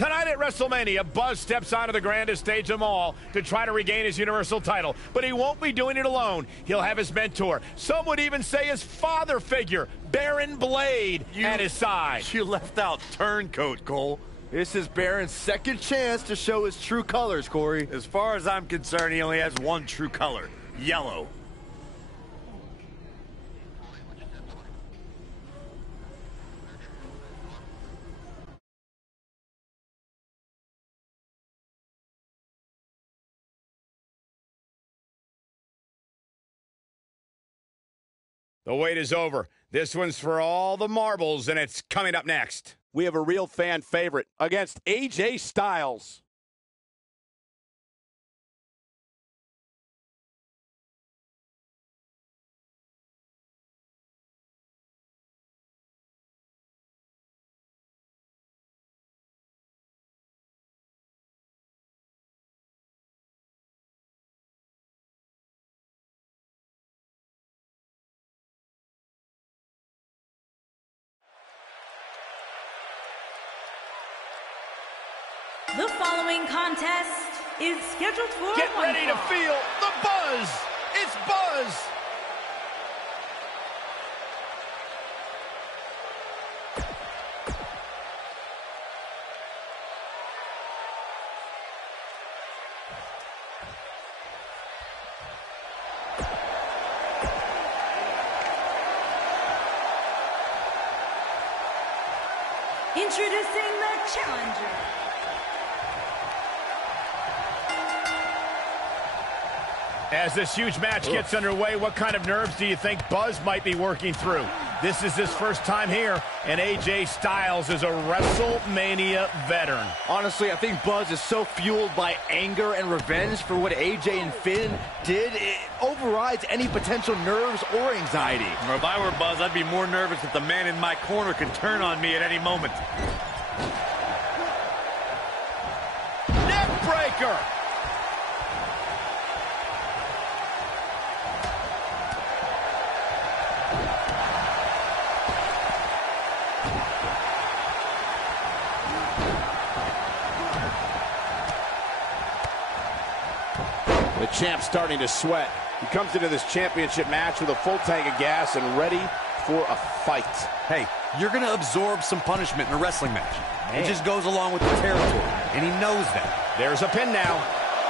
Tonight at WrestleMania, Buzz steps onto the grandest stage of them all to try to regain his Universal title. But he won't be doing it alone. He'll have his mentor, some would even say his father figure, Baron Blade, at his side. You left out Turncoat, Cole. This is Baron's second chance to show his true colors, Corey. As far as I'm concerned, he only has one true color, yellow. The wait is over. This one's for all the marbles, and it's coming up next. We have a real fan favorite against AJ Styles. The following contest is scheduled for Get one ready to fall. feel the buzz. It's Buzz. Introducing the challenger. As this huge match gets underway, what kind of nerves do you think Buzz might be working through? This is his first time here, and AJ Styles is a WrestleMania veteran. Honestly, I think Buzz is so fueled by anger and revenge for what AJ and Finn did, it overrides any potential nerves or anxiety. Or if I were Buzz, I'd be more nervous that the man in my corner could turn on me at any moment. Neck breaker. The champ's starting to sweat. He comes into this championship match with a full tank of gas and ready for a fight. Hey, you're going to absorb some punishment in a wrestling match. It just goes along with the territory, and he knows that. There's a pin now,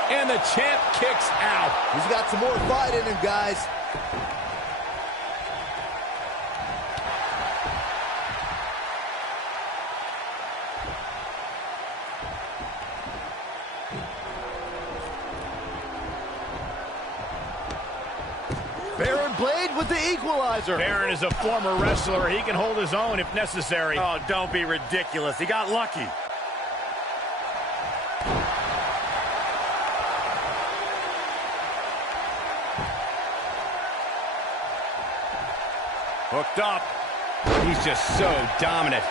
and the champ kicks out. He's got some more fight in him, guys. Baron Blade with the equalizer. Baron is a former wrestler. He can hold his own if necessary. Oh, don't be ridiculous. He got lucky. Hooked up. He's just so dominant.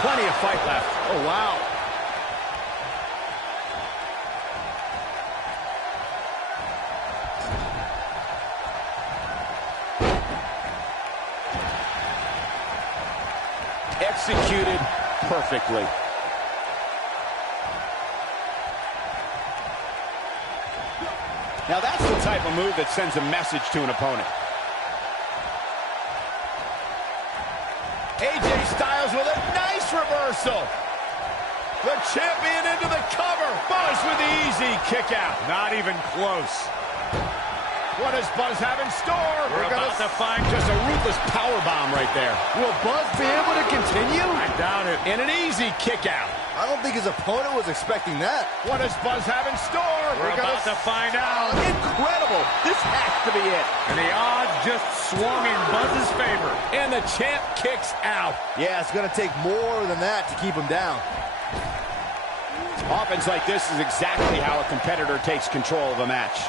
Plenty of fight left. Oh, wow. Executed perfectly. Now that's the type of move that sends a message to an opponent. AJ Styles with a nice reversal. The champion into the cover. Buzz with the easy kick out. Not even close. What does Buzz have in store? We're about to find just a ruthless power bomb right there. Will Buzz be able to continue? I doubt it. And an easy kick out. I don't think his opponent was expecting that. What does Buzz have in store? We're about to find out. Incredible. This has to be it. And the odds just swung in Buzz's favor. And the champ kicks out. Yeah, it's going to take more than that to keep him down. Offense like this is exactly how a competitor takes control of a match.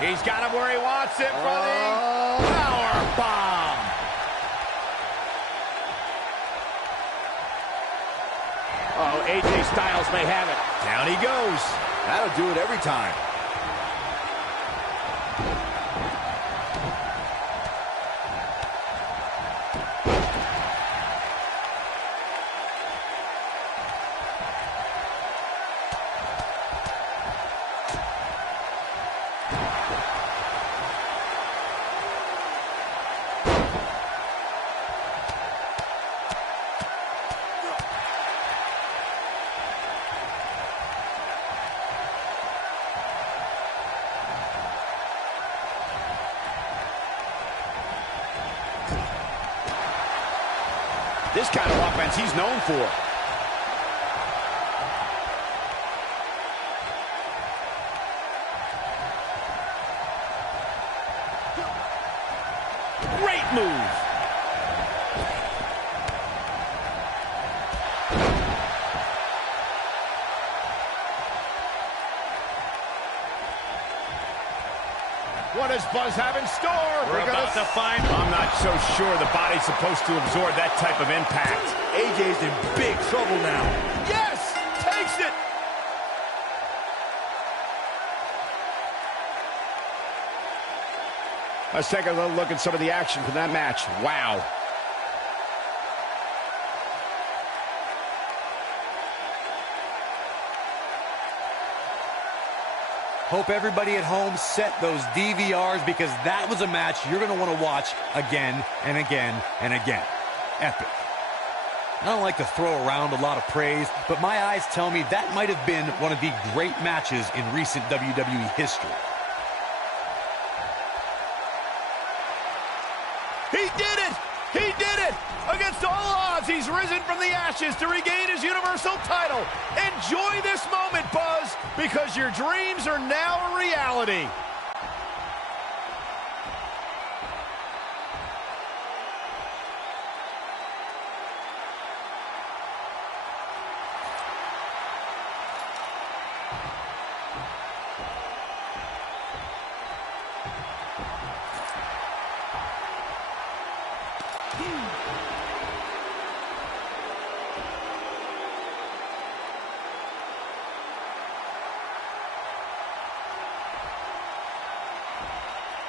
He's got him where he wants it for the power bomb. Oh, AJ Styles may have it. Down he goes. That'll do it every time. This kind of offense he's known for. Great move. What does Buzz have in store? We're about to find... I'm not so sure the body's supposed to absorb that type of impact. AJ's in big trouble now. Yes! Takes it! Let's take a little look at some of the action from that match. Wow. Hope everybody at home set those DVRs because that was a match you're going to want to watch again and again and again. Epic. I don't like to throw around a lot of praise, but my eyes tell me that might have been one of the great matches in recent WWE history. He did it! He did it! Against all odds, he's risen from the ashes to regain his Universal title. Enjoy this moment, Buzz, because your dreams are now a reality.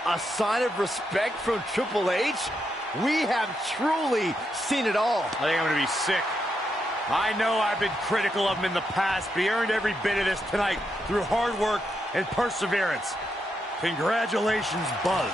A sign of respect from Triple H? We have truly seen it all. I think I'm going to be sick. I know I've been critical of him in the past, but he earned every bit of this tonight through hard work and perseverance. Congratulations, Buzz.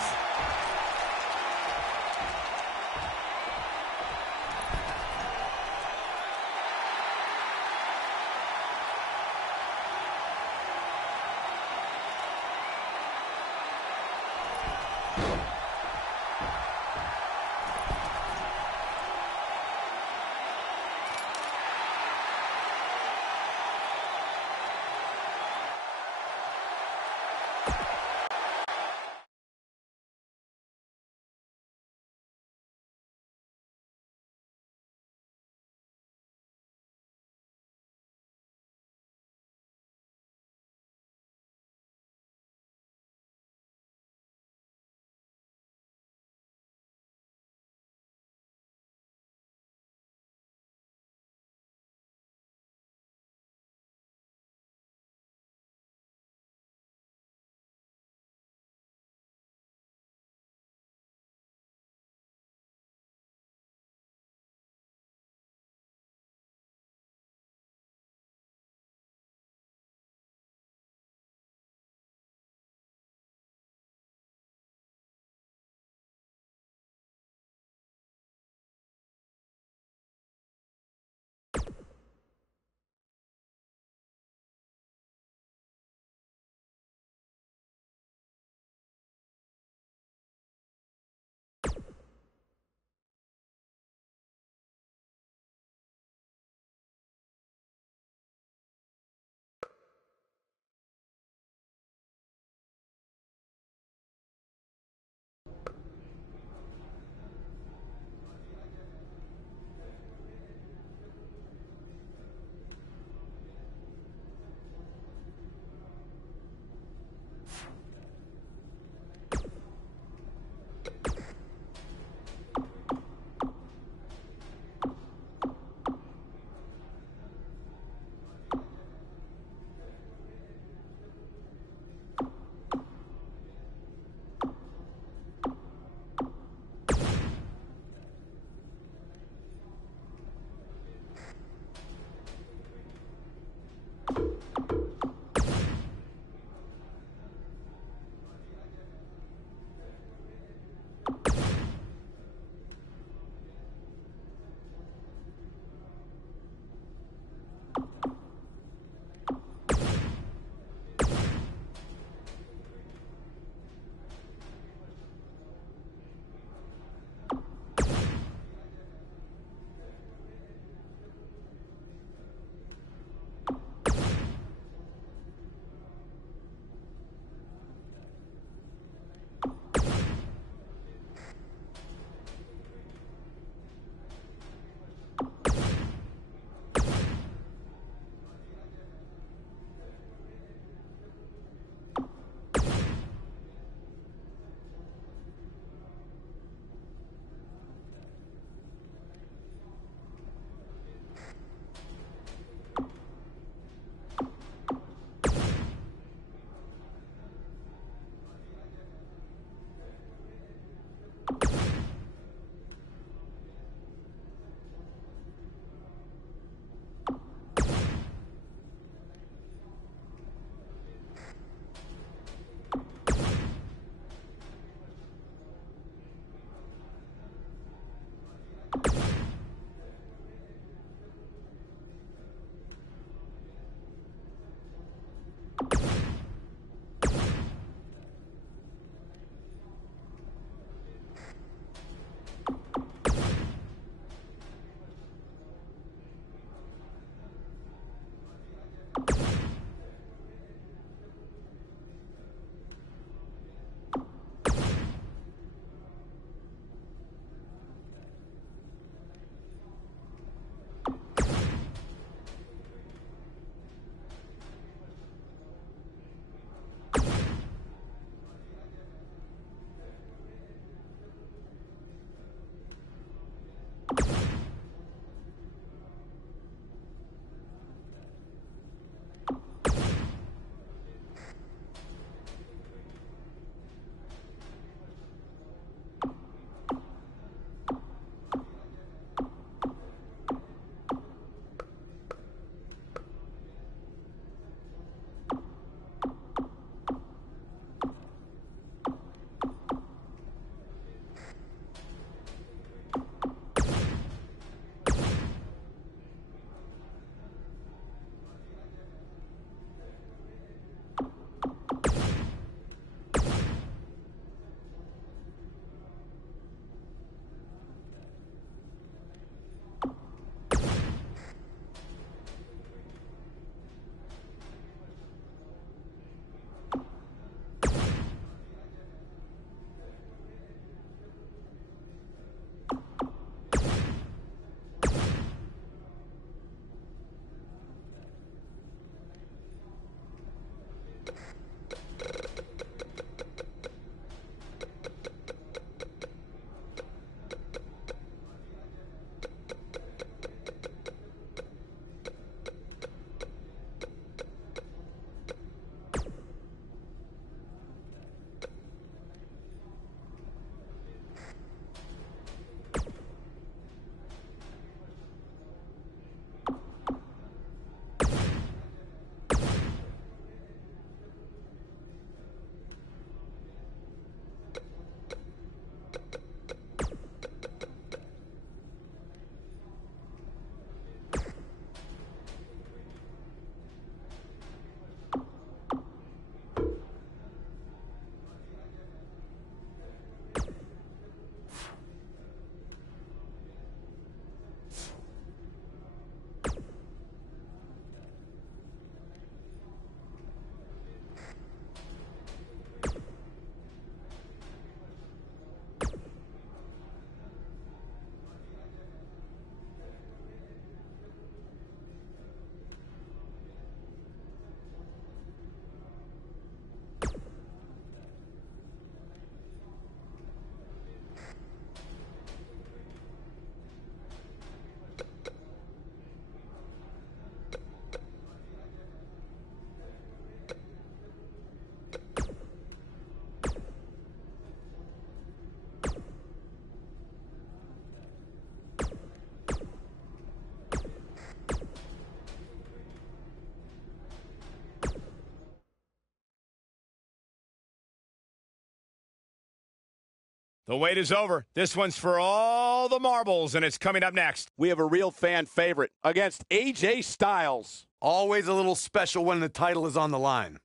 The wait is over. This one's for all the marbles, and it's coming up next. We have a real fan favorite against AJ Styles. Always a little special when the title is on the line.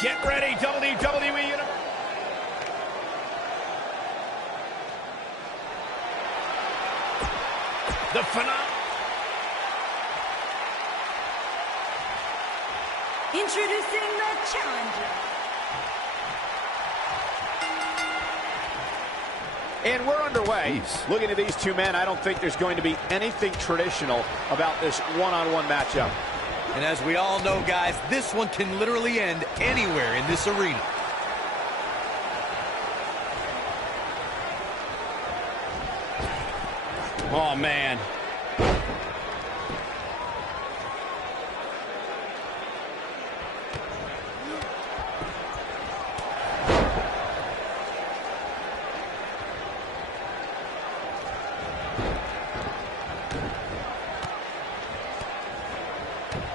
Get ready, WWE Universe. The phenomenal. Introducing the challenger. And we're underway. Looking at these two men, I don't think there's going to be anything traditional about this one-on-one matchup. And as we all know, guys, this one can literally end anywhere in this arena. Oh, man.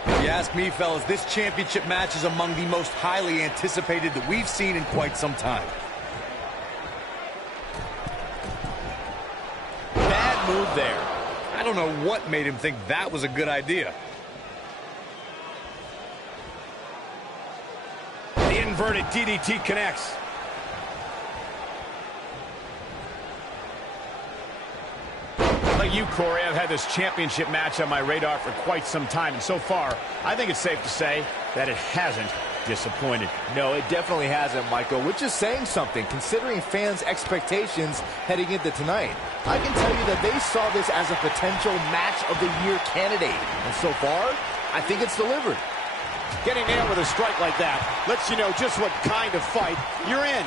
If you ask me, fellas, this championship match is among the most highly anticipated that we've seen in quite some time. Bad move there. I don't know what made him think that was a good idea. The inverted DDT connects. Like you, Corey, I've had this championship match on my radar for quite some time, and so far, I think it's safe to say that it hasn't disappointed. No, it definitely hasn't, Michael, which is saying something, considering fans' expectations heading into tonight. I can tell you that they saw this as a potential match of the year candidate, and so far, I think it's delivered. Getting nailed with a strike like that lets you know just what kind of fight you're in.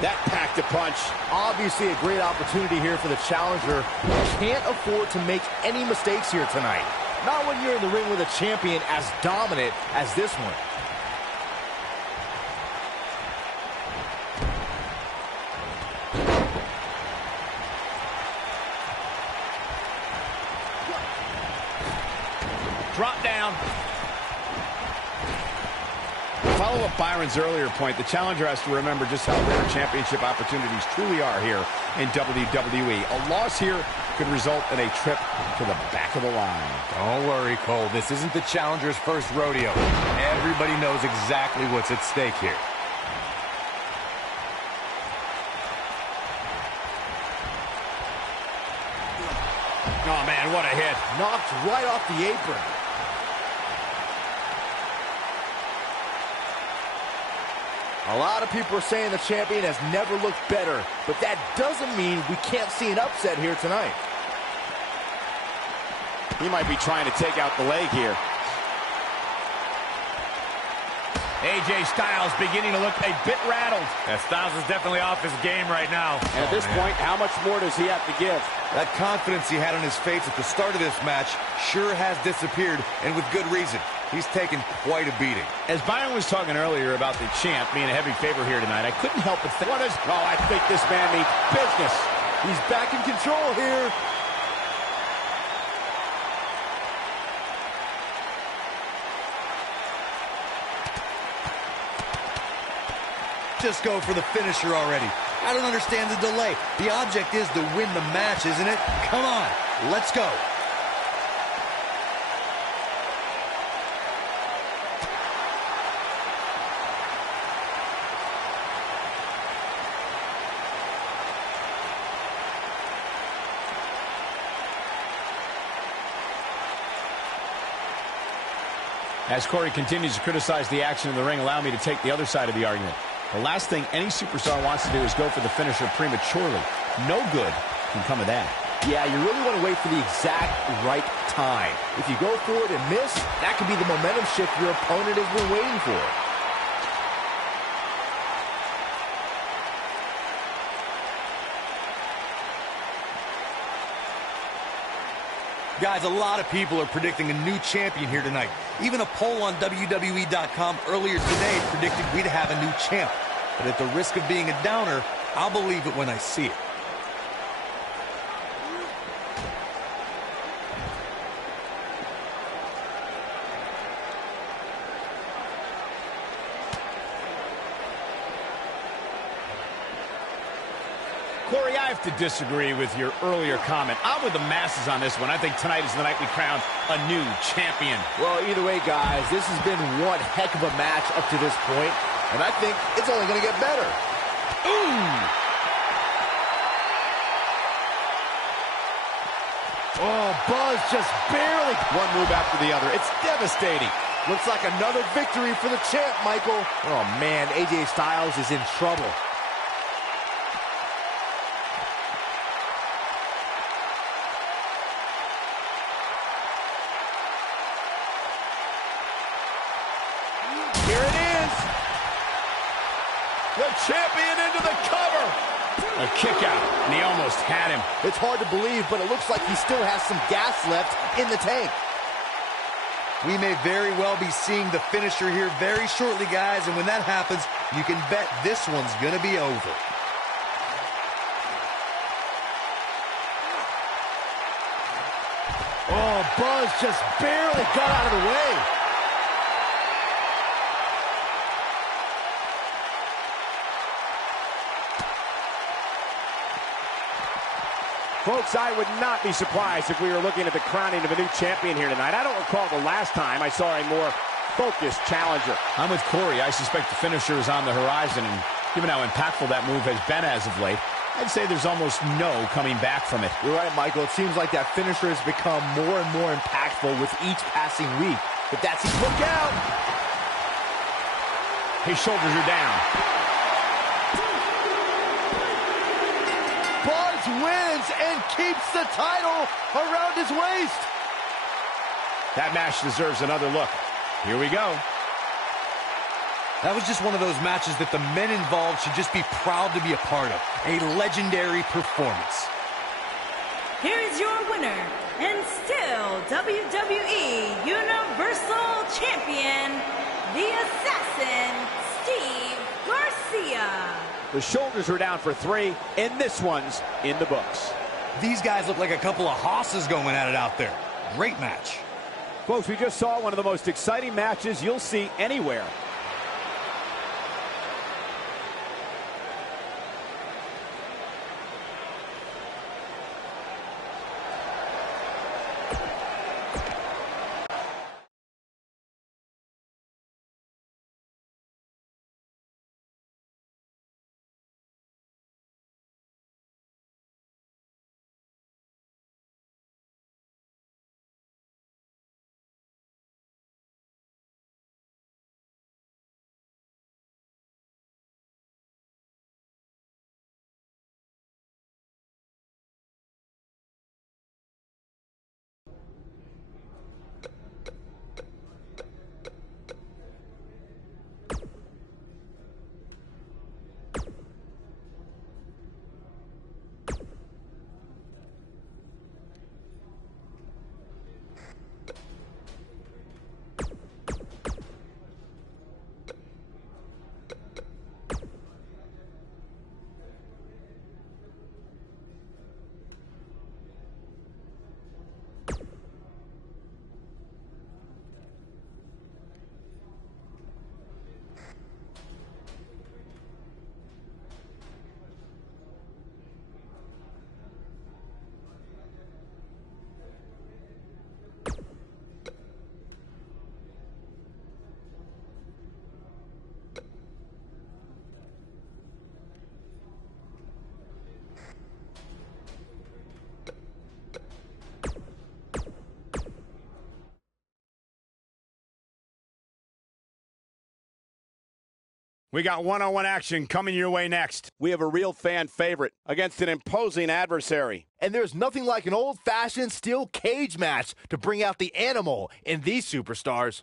That packed a punch. Obviously a great opportunity here for the challenger. Can't afford to make any mistakes here tonight. Not when you're in the ring with a champion as dominant as this one. Drop down. Follow up Byron's earlier point, the challenger has to remember just how rare championship opportunities truly are here in WWE. A loss here could result in a trip to the back of the line. Don't worry, Cole. This isn't the challenger's first rodeo. Everybody knows exactly what's at stake here. Oh, man, what a hit. Knocked right off the apron. A lot of people are saying the champion has never looked better, but that doesn't mean we can't see an upset here tonight. He might be trying to take out the leg here. AJ Styles beginning to look a bit rattled. Yeah, Styles is definitely off his game right now. And at this point, how much more does he have to give? That confidence he had on his face at the start of this match sure has disappeared, and with good reason. He's taken quite a beating. As Byron was talking earlier about the champ being a heavy favorite here tonight, I couldn't help but think, Oh, I think this man means business. He's back in control here. Just go for the finisher already. I don't understand the delay. The object is to win the match, isn't it? Come on, let's go. As Corey continues to criticize the action in the ring, allow me to take the other side of the argument. The last thing any superstar wants to do is go for the finisher prematurely. No good can come of that. Yeah, you really want to wait for the exact right time. If you go for it and miss, that could be the momentum shift your opponent has been waiting for. Guys, a lot of people are predicting a new champion here tonight. Even a poll on WWE.com earlier today predicted we'd have a new champ. but at the risk of being a downer, I'll believe it when I see it. Corey, I have to disagree with your earlier comment. I'm with the masses on this one. I think tonight is the night we crown a new champion. Well, either way, guys, this has been one heck of a match up to this point, and I think it's only going to get better. Ooh! Oh, Buzz just barely. One move after the other. It's devastating. Looks like another victory for the champ, Michael. Oh, man, AJ Styles is in trouble. Here it is. The champion into the cover. A kick out, and he almost had him. It's hard to believe, but it looks like he still has some gas left in the tank. We may very well be seeing the finisher here very shortly, guys, and when that happens, you can bet this one's going to be over. Oh, Buzz just barely got out of the way. Folks, I would not be surprised if we were looking at the crowning of a new champion here tonight. I don't recall the last time I saw a more focused challenger. I'm with Corey. I suspect the finisher is on the horizon, and given how impactful that move has been as of late, I'd say there's almost no coming back from it. You're right, Michael. It seems like that finisher has become more and more impactful with each passing week. But that's his look out. His shoulders are down. Buzz wins and keeps the title around his waist. That match deserves another look. Here we go. That was just one of those matches that the men involved should just be proud to be a part of. A legendary performance. Here is your winner, and still WWE Universal Champion, the Assassin, Steve Garcia. The shoulders were down for 3, and this one's in the books. These guys look like a couple of hosses going at it out there. Great match. Folks, we just saw one of the most exciting matches you'll see anywhere. We got one-on-one action coming your way next. We have a real fan favorite against an imposing adversary. And there's nothing like an old-fashioned steel cage match to bring out the animal in these superstars.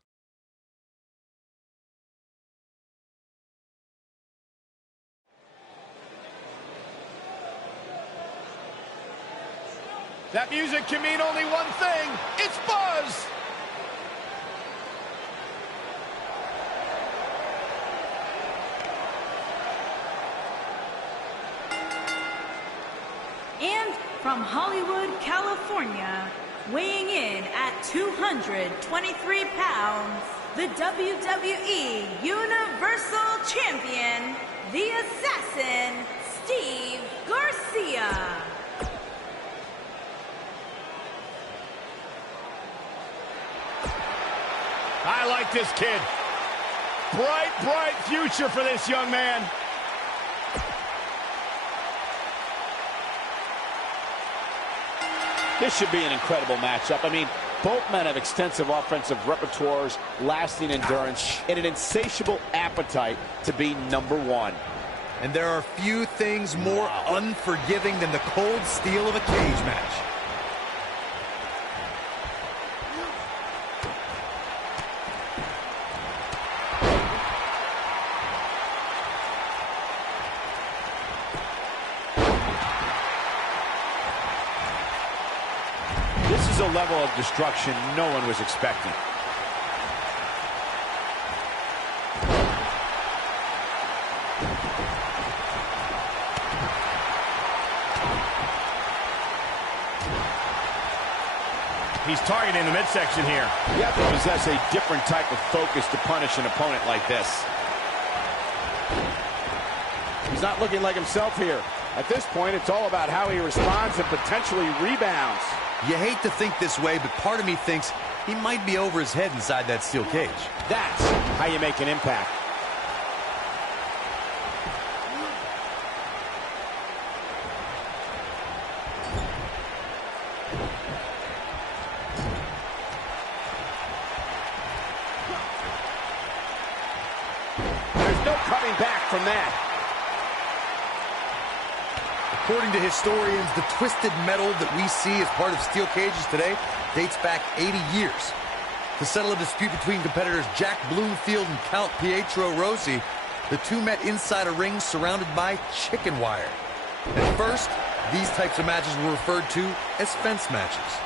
That music can mean only one thing. It's Buzz! from Hollywood, California, weighing in at 223 pounds, the WWE Universal Champion, the Assassin, Steve Garcia. I like this kid. Bright, bright future for this young man. This should be an incredible matchup. I mean, both men have extensive offensive repertoires, lasting endurance, and an insatiable appetite to be #1. And there are few things more unforgiving than the cold steel of a cage match. This is a level of destruction no one was expecting. He's targeting the midsection here. You have to possess a different type of focus to punish an opponent like this. He's not looking like himself here. At this point, it's all about how he responds and potentially rebounds. You hate to think this way, but part of me thinks he might be over his head inside that steel cage. That's how you make an impact. There's no coming back from that. According to historians, the twisted metal that we see as part of steel cages today dates back 80 years. To settle a dispute between competitors Jack Bloomfield and Count Pietro Rossi, the two met inside a ring surrounded by chicken wire. At first, these types of matches were referred to as fence matches.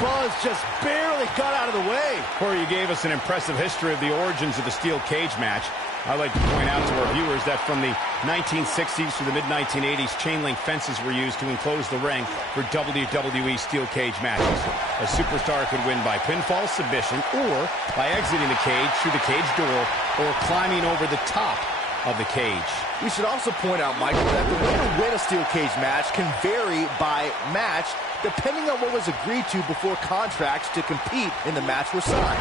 Buzz just barely got out of the way. Corey, you gave us an impressive history of the origins of the steel cage match. I'd like to point out to our viewers that from the 1960s to the mid-1980s, chain link fences were used to enclose the ring for WWE steel cage matches. A superstar could win by pinfall submission or by exiting the cage through the cage door or climbing over the top of the cage. We should also point out, Michael, that the way to win a steel cage match can vary by match depending on what was agreed to before contracts to compete in the match were signed.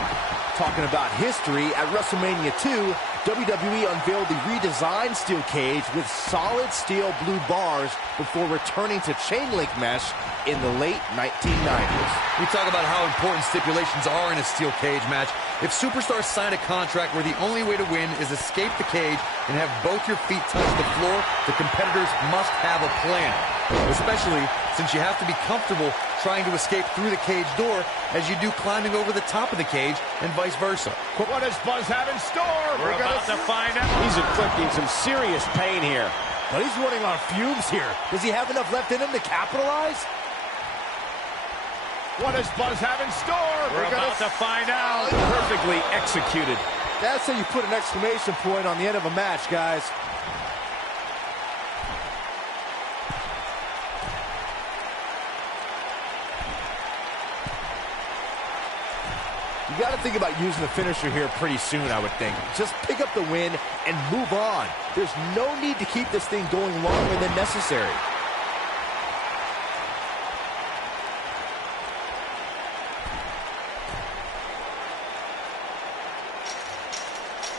Talking about history, at WrestleMania 2, WWE unveiled the redesigned steel cage with solid steel blue bars before returning to chain link mesh in the late 1990s. We talk about how important stipulations are in a steel cage match. If superstars sign a contract where the only way to win is escape the cage and have both your feet touch the floor, the competitors must have a plan. Especially since you have to be comfortable trying to escape through the cage door as you do climbing over the top of the cage and vice versa. What does Buzz have in store? We're about to find out. He's inflicting some serious pain here. But he's running on fumes here. Does he have enough left in him to capitalize? What does Buzz have in store? We're about to find out. Perfectly executed. That's how you put an exclamation point on the end of a match, guys. You got to think about using the finisher here pretty soon, I would think. Just pick up the win and move on. There's no need to keep this thing going longer than necessary.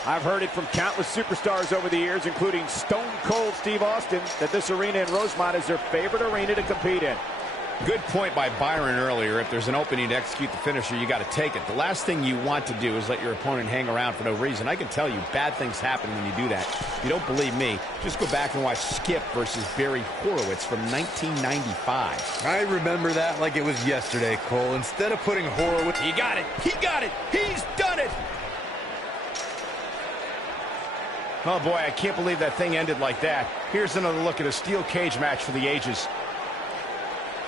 I've heard it from countless superstars over the years, including Stone Cold Steve Austin, that this arena in Rosemont is their favorite arena to compete in. Good point by Byron earlier. If there's an opening to execute the finisher, you got to take it. The last thing you want to do is let your opponent hang around for no reason. I can tell you, bad things happen when you do that. If you don't believe me, just go back and watch Skip versus Barry Horowitz from 1995. I remember that like it was yesterday, Cole. Instead of putting Horowitz... He got it. He got it. He's done it. Oh, boy, I can't believe that thing ended like that. Here's another look at a steel cage match for the ages.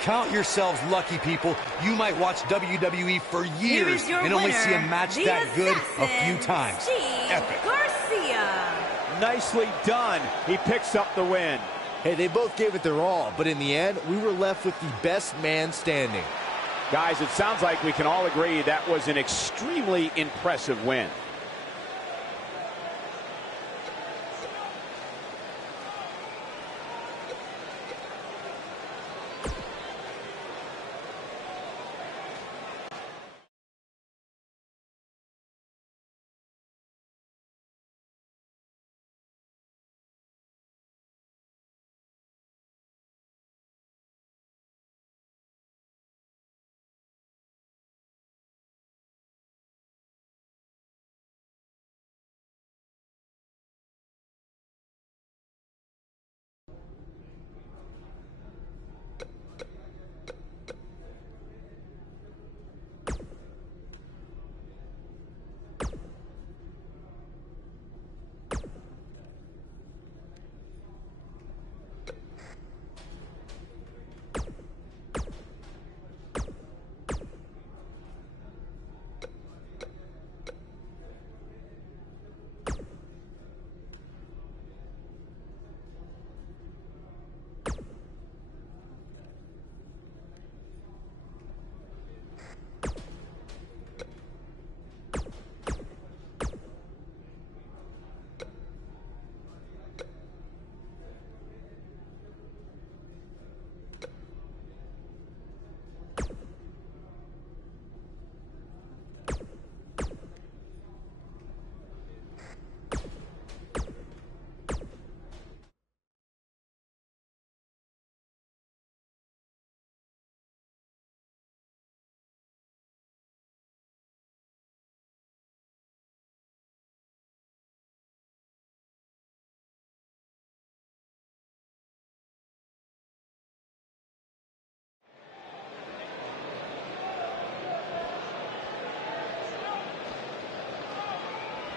Count yourselves lucky, people. You might watch WWE for years and only see a match that good a few times. Steve Epic. Garcia. Nicely done. He picks up the win. Hey, they both gave it their all, but in the end, we were left with the best man standing. Guys, it sounds like we can all agree that was an extremely impressive win.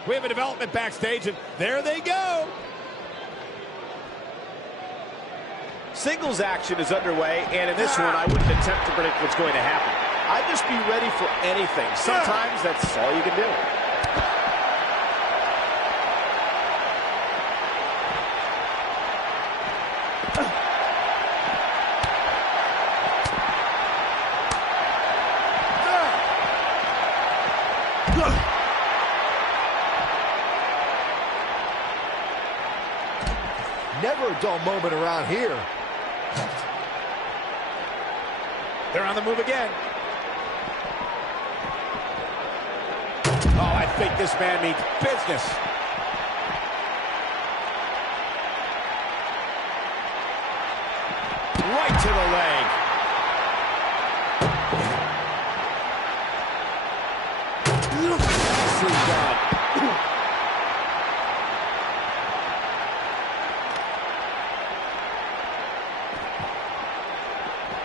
We have a development backstage, and there they go. Singles action is underway, and in this one, I wouldn't attempt to predict what's going to happen. I'd just be ready for anything. Sometimes that's all you can do. Never a dull moment around here. They're on the move again. Oh, I think this man means business. Right to the leg. Nicely done.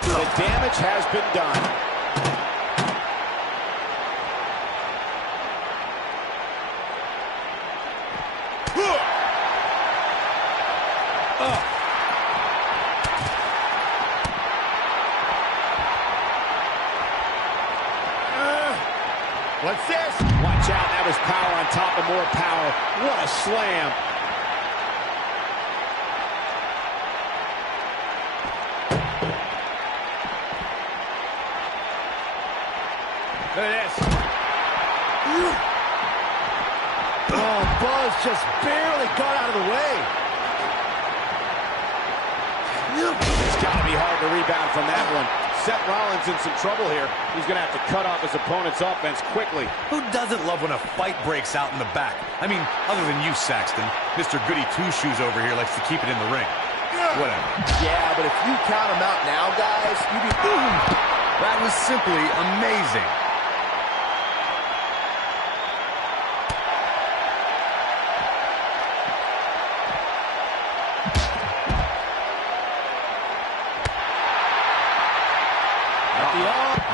The damage has been done. What's this? Watch out, that was power on top of more power. What a slam. Look at this. Oh, Buzz just barely got out of the way. It's got to be hard to rebound from that one. Seth Rollins in some trouble here. He's going to have to cut off his opponent's offense quickly. Who doesn't love when a fight breaks out in the back? I mean, other than you, Saxton. Mr. Goody Two-Shoes over here likes to keep it in the ring. Whatever. Yeah, but if you count them out now, guys, you'd be... That was simply amazing.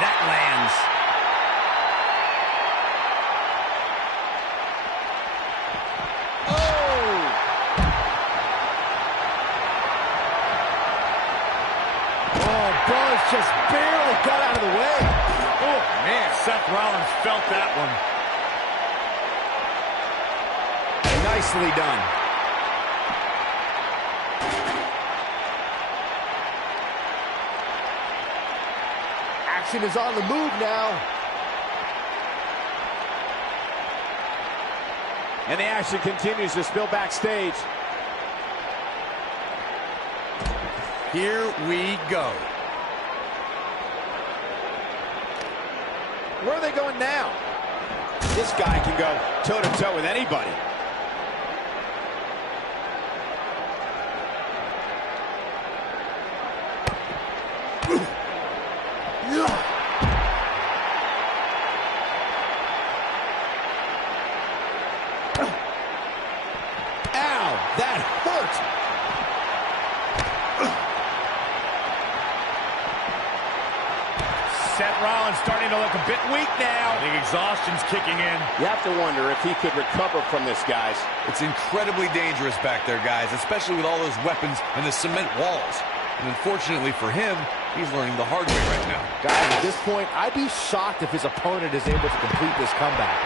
That lands. Buzz just barely got out of the way. Oh, man, Seth Rollins felt that one. Nicely done. action is on the move now. And the action continues to spill backstage. Here we go. Where are they going now? This guy can go toe-to-toe with anybody. Ow, that hurt. Seth Rollins starting to look a bit weak now. I think exhaustion's kicking in. You have to wonder if he could recover from this, guys. It's incredibly dangerous back there, guys, especially with all those weapons and the cement walls. And unfortunately for him, he's learning the hard way right now. Guys, at this point, I'd be shocked if his opponent is able to complete this comeback.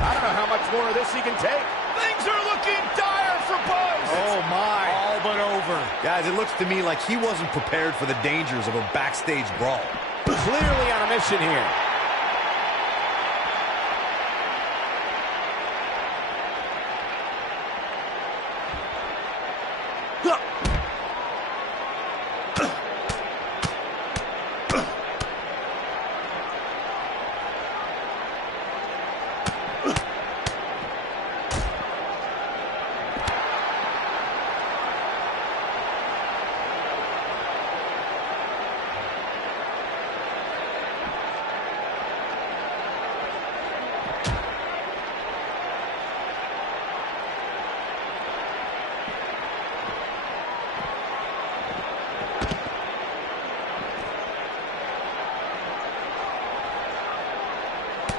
I don't know how much more of this he can take. Things are looking dire for Buzz. Oh, my. All but over. Guys, it looks to me like he wasn't prepared for the dangers of a backstage brawl. Clearly on a mission here.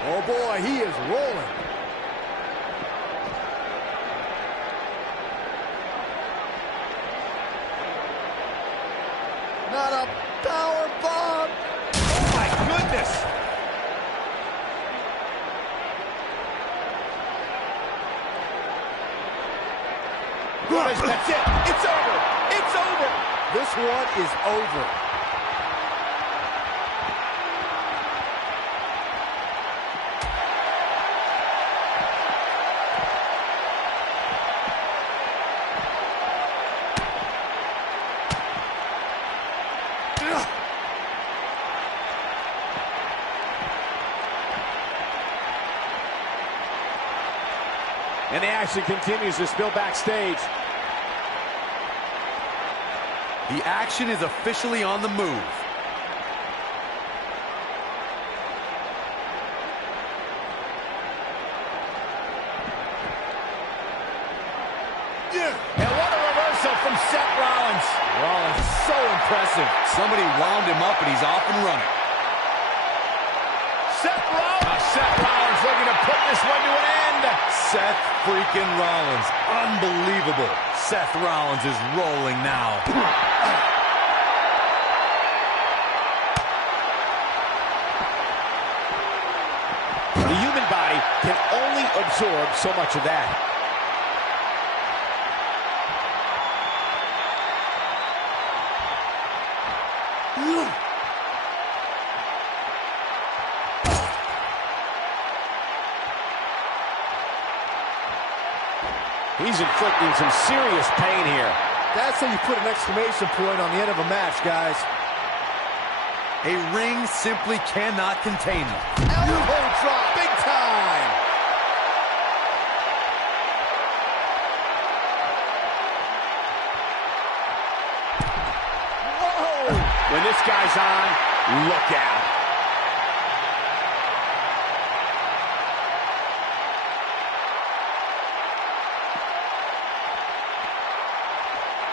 Oh, boy, he is rolling. Not a power bomb. Oh, my goodness. That's it. It's over. It's over. This one is over. And the action continues to spill backstage. The action is officially on the move. And what a reversal from Seth Rollins. Rollins is so impressive. Somebody wound him up and he's off and running. Seth Rollins looking to put this one to an end. Seth freaking Rollins. Unbelievable. Seth Rollins is rolling now. The human body can only absorb so much of that. He's inflicting some serious pain here. That's how you put an exclamation point on the end of a match, guys. A ring simply cannot contain them. Elbow drop, big time. Whoa! When this guy's on, look out.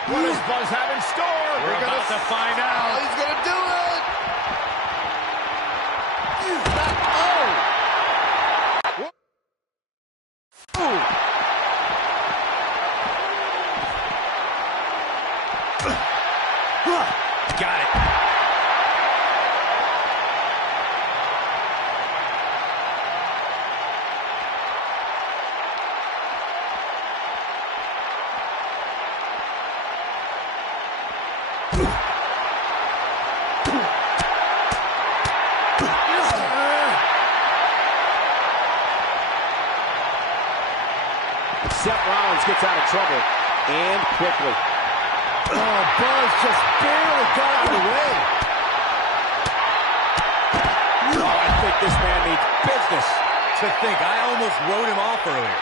What does Buzz have in store? We're about to find out. Oh, he's gonna do it. Got it. Seth Rollins gets out of trouble, and quickly. Oh, Buzz just barely got out of the way. Oh, I think this man needs business. To think, I almost wrote him off earlier.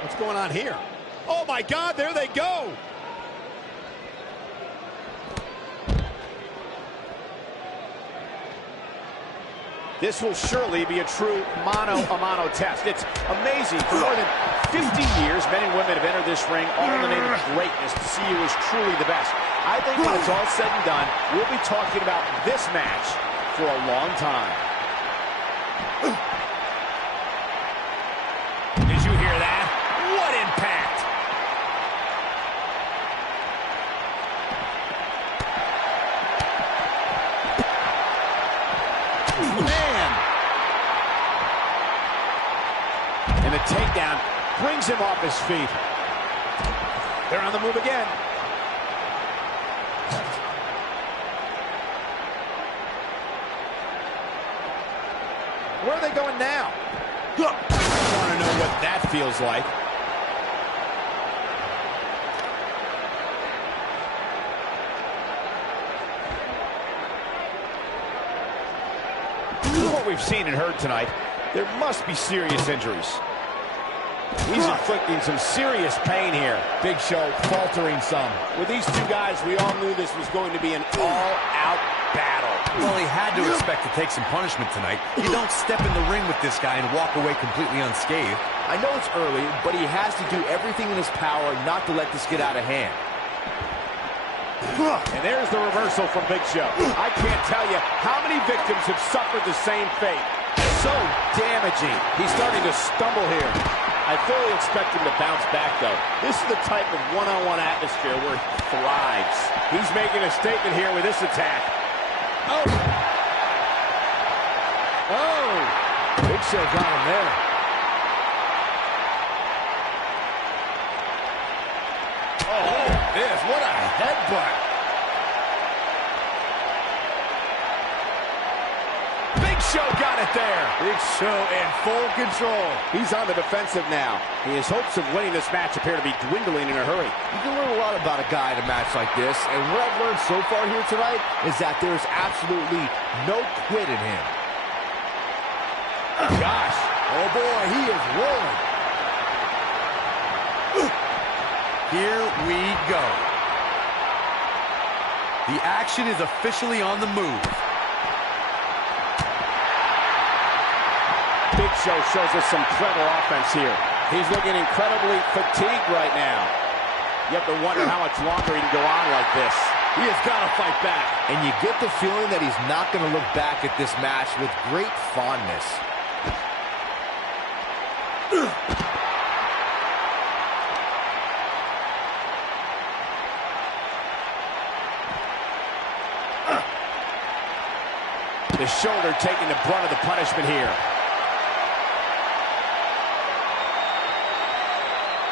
What's going on here? Oh my God, there they go. This will surely be a true mano-a-mano test. It's amazing. For more than 50 years, men and women have entered this ring all in the name of greatness to see who is truly the best. I think when it's all said and done, we'll be talking about this match for a long time. Did you hear that? What impact! Man! And the takedown brings him off his feet. They're on the move again. Where are they going now? I want to know what that feels like. With what we've seen and heard tonight, there must be serious injuries. He's inflicting some serious pain here. Big Show faltering some. With these two guys, we all knew this was going to be an all-out battle. Well, he had to expect to take some punishment tonight. You don't step in the ring with this guy and walk away completely unscathed. I know it's early, but he has to do everything in his power not to let this get out of hand. And there's the reversal from Big Show. I can't tell you how many victims have suffered the same fate. So damaging. He's starting to stumble here. I fully expect him to bounce back, though. This is the type of one-on-one atmosphere where he thrives. He's making a statement here with this attack. Oh! Oh! Big Show got him there. Oh, this, what a headbutt. Big Big Show got it there. Big Show in full control. He's on the defensive now. His hopes of winning this match appear to be dwindling in a hurry. You can learn a lot about a guy in a match like this, and what I've learned so far here tonight is that there's absolutely no quit in him. Gosh. Oh boy, he is rolling. Here we go. The action is officially on the move. Big Show shows us some clever offense here. He's looking incredibly fatigued right now. You have to wonder how much longer he can go on like this. He has got to fight back. And you get the feeling that he's not going to look back at this match with great fondness. The shoulder taking the brunt of the punishment here.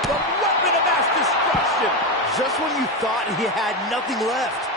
The weapon of mass destruction. Just when you thought he had nothing left.